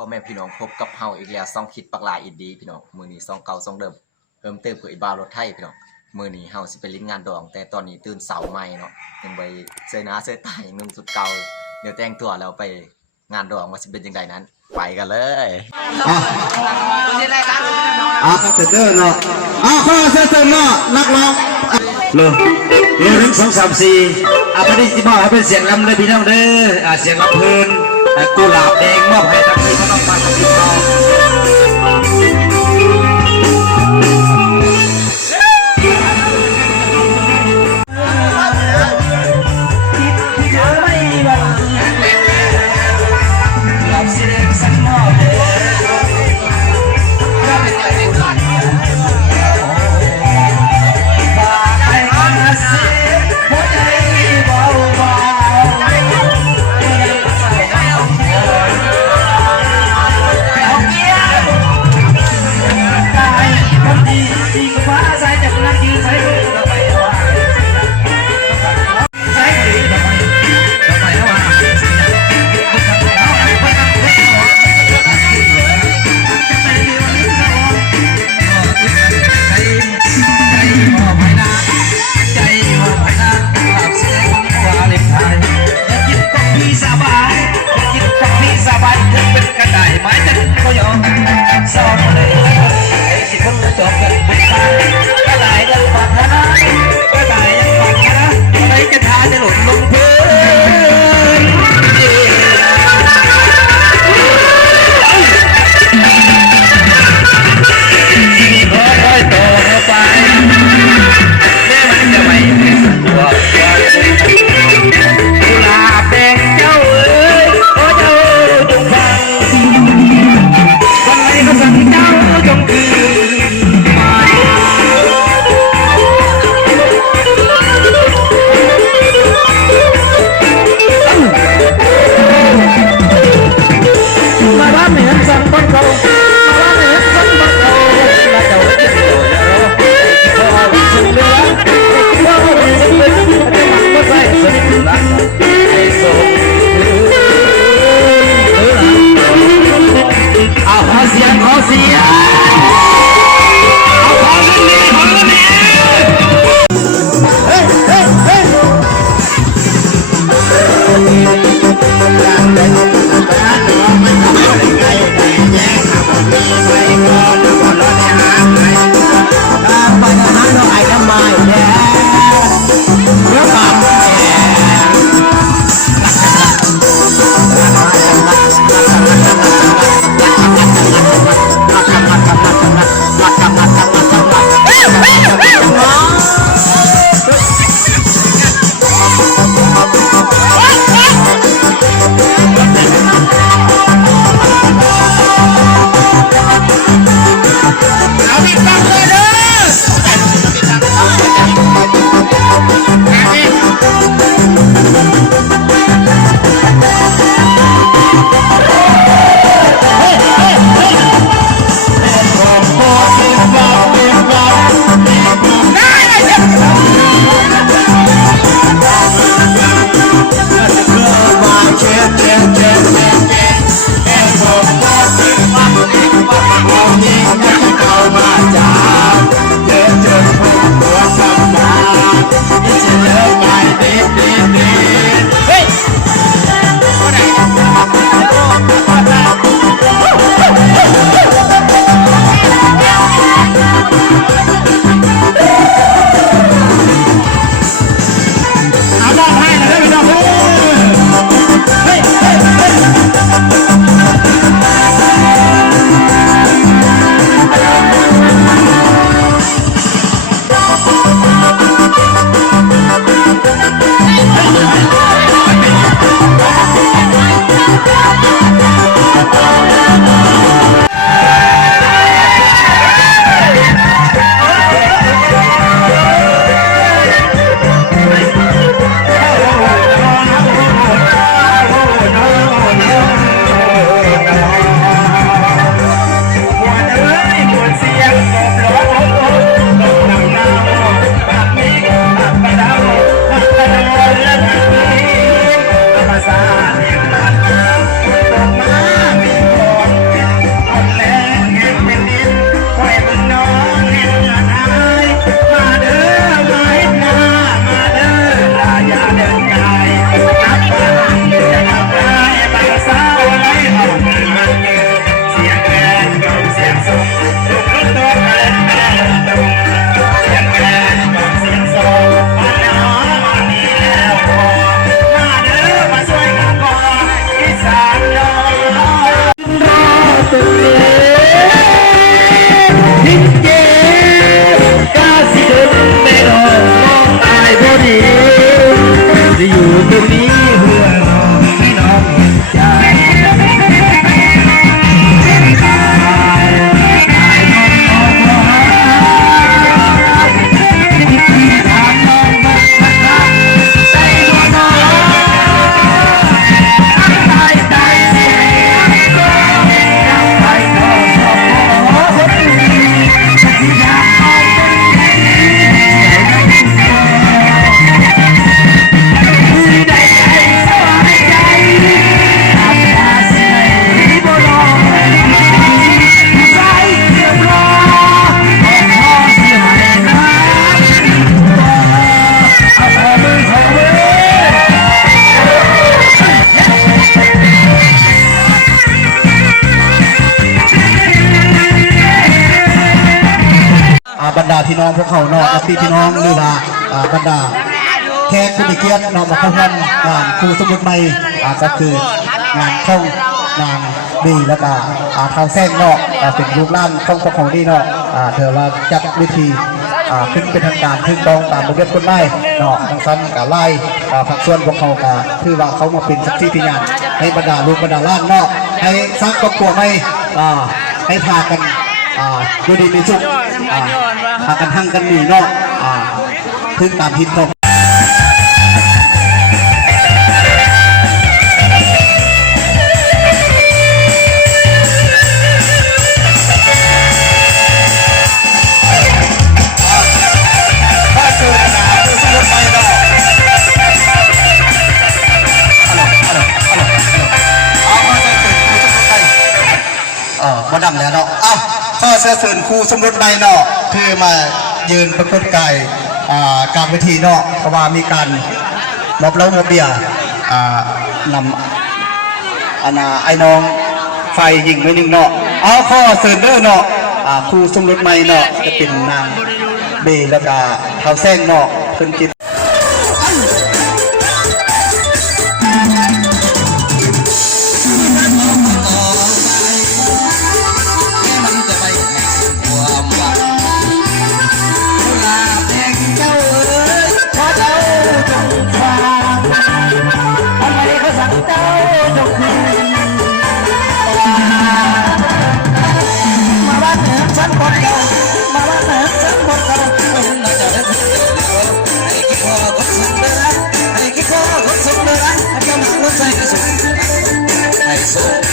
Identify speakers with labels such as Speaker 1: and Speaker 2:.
Speaker 1: พ่อแม่พี่น้องพบกับเฮาอีกแล้วซ่องคิดปักหลายอินดีพี่น้องมื้อนี้ซ่องเก่าซ่องเดิมเพิ่มเติมคืออีบาวรถไทยพี่น้องมื้อนี้เฮาสิไปลิ้นงานดอง แต่ตอนนี้ตื่นเสาร์ใหม่เนาะยังไปเสื้อหน้าเสื้อตายนุ่งสุดเก่าเดี๋ยวแต่งตัวแล้วไปงานดองว่าสิเป็นจังไดนั้น ไปกันเลย
Speaker 2: อะเซนเตอร์เนาะอะข้อเซนเตอร์เนาะนักร้องเลยเดี๋ยวหนึ่งสองสามสี่อะพอดีสิมอบให้เป็นเสียงลำเลยพี่น้องเด้ออะเสียงลำเพลินอะ กุหลาบแดงมอบให้ทั้งที่เขาต้องมากับพี่น้อง
Speaker 3: เา
Speaker 2: พี่น้องพวกเขาเนาะกับพี่พี่น้องหรือว่าอ่าบรรดาแขกผู้มีเกียรติเนาะมาเข้าร่วมงานครูสมุดใหม่อ่าก็คืองานท่องนางดีแล้วก็อ่าทางแซงเนาะอ่าเป็นลูกหล้านของพวกเขานี่เนาะอ่าเธอว่าจัดวิธีอ่าขึ้นเป็นทางการขึ้นต้องตามระเบียบกฎหมายเนาะทางซ้ำกับไล่อ่าผักส่วนพวกเขาก็คือว่าเขามาเป็นสักที่พยานให้บรรดาลูกบรรดาหล้านเนาะให้สร้างครอบครัวไม่อ่าให้พากัน อ่าดูดีมีสุขอ่าพากันทั้งกันมีเนาะอ่าถึงตามพิษขอ เสื้อเสริญครูสมรสใบเนาะคือมายืนประกฏกายอ่กลางเวทีเนาะเพราะว่ามีการมอบเล้ามอบเบียร์นำอานาไอ้น้องไฟยิงไว้หนึ่งเนาะเอาข้อเสริญเด้อเนาะครูสมรสใหม่เนาะจะเป็นนางเบแล้วก็เท้าแซงเนาะเพิ่นกิน Yes.